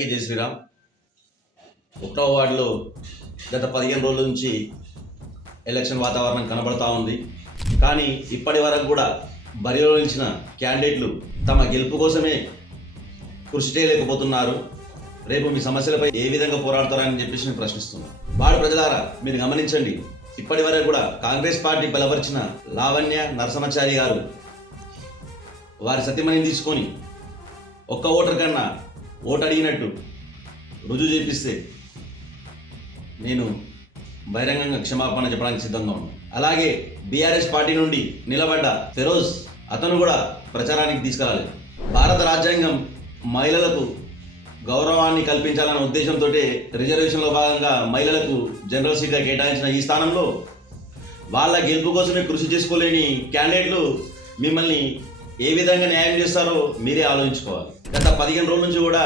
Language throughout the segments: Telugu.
జై శ్రీరామ్. 1వ వార్డులో గత 15 రోజుల నుంచి ఎలక్షన్ వాతావరణం కనబడతా ఉంది. కానీ ఇప్పటి వరకు కూడా బరిలో నిలిచిన క్యాండిడేట్లు తమ గెలుపు కోసమే కృషి చేయలేకపోతున్నారు. రేపు మీ సమస్యలపై ఏ విధంగా పోరాడతారని చెప్పేసి నేను ప్రశ్నిస్తున్నాను. వార్డు ప్రజలారా, మీరు గమనించండి. ఇప్పటి వరకు కూడా కాంగ్రెస్ పార్టీ బలపరిచిన లావణ్య నరసింహాచారి గారు వారి సతీమణిని తీసుకొని ఒక్క ఓటర్ కన్నా ఓటు అడిగినట్టు రుజువు చేపిస్తే నేను బహిరంగంగా క్షమాపణ చెప్పడానికి సిద్ధంగా ఉన్నాను. అలాగే బీఆర్ఎస్ పార్టీ నుండి నిలబడ్డ ఫెరోజ్, అతను కూడా ప్రచారానికి తీసుకురాలేదు. భారత రాజ్యాంగం మహిళలకు గౌరవాన్ని కల్పించాలన్న ఉద్దేశంతో రిజర్వేషన్లో భాగంగా మహిళలకు జనరల్ సీట్గా కేటాయించిన ఈ స్థానంలో వాళ్ళ గెలుపు కోసమే కృషి చేసుకోలేని క్యాండిడేట్లు మిమ్మల్ని ఏ విధంగా న్యాయం చేస్తారో మీరే ఆలోచించుకోవాలి. గత 15 రోజుల నుంచి కూడా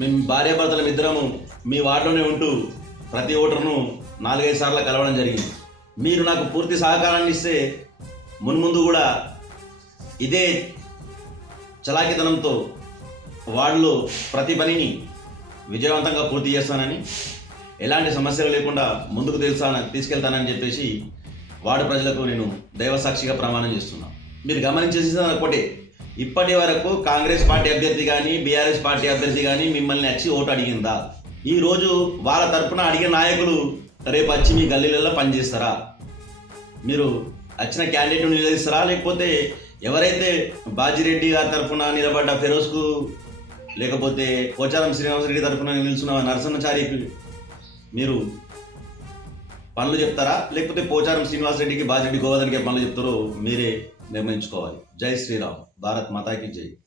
మేము భార్యాభర్తలం ఇద్దరము మీ వార్డులోనే ఉంటూ ప్రతి ఓటర్ను 4-5 సార్లు కలవడం జరిగింది. మీరు నాకు పూర్తి సహకారాన్ని ఇస్తే మున్ముందు కూడా ఇదే చలాకితనంతో వార్డులో ప్రతి పనిని విజయవంతంగా పూర్తి చేస్తానని, ఎలాంటి సమస్యలు లేకుండా ముందుకు తీసుకెళ్తానని చెప్పేసి వార్డు ప్రజలకు నేను దైవసాక్షిగా ప్రమాణం చేస్తున్నాను. మీరు గమనించేసి ఒకటే, ఇప్పటి వరకు కాంగ్రెస్ పార్టీ అభ్యర్థి కానీ బీఆర్ఎస్ పార్టీ అభ్యర్థి కానీ మిమ్మల్ని వచ్చి ఓటు అడిగిందా? ఈరోజు వాళ్ళ తరఫున అడిగిన నాయకులు రేపు వచ్చి మీ గల్లీలలో పనిచేస్తారా? మీరు వచ్చిన క్యాండిడేట్ను నిలదీస్తారా? లేకపోతే ఎవరైతే బాజిరెడ్డి గారి తరఫున నిలబడ్డ ఫెరోజ్కు, లేకపోతే పోచారం శ్రీనివాసరెడ్డి తరఫున నిలుచున్న నరసింహాచారికి మీరు పనులు చెప్తారా? లేకపోతే పోచారం శ్రీనివాసరెడ్డికి బాజిరెడ్డి గోవర్ధన్కి పనులు చెప్తారో మీరే నిర్ణయించుకోవాలి. జై శ్రీరామ్. భారత్ మాతాకి జై.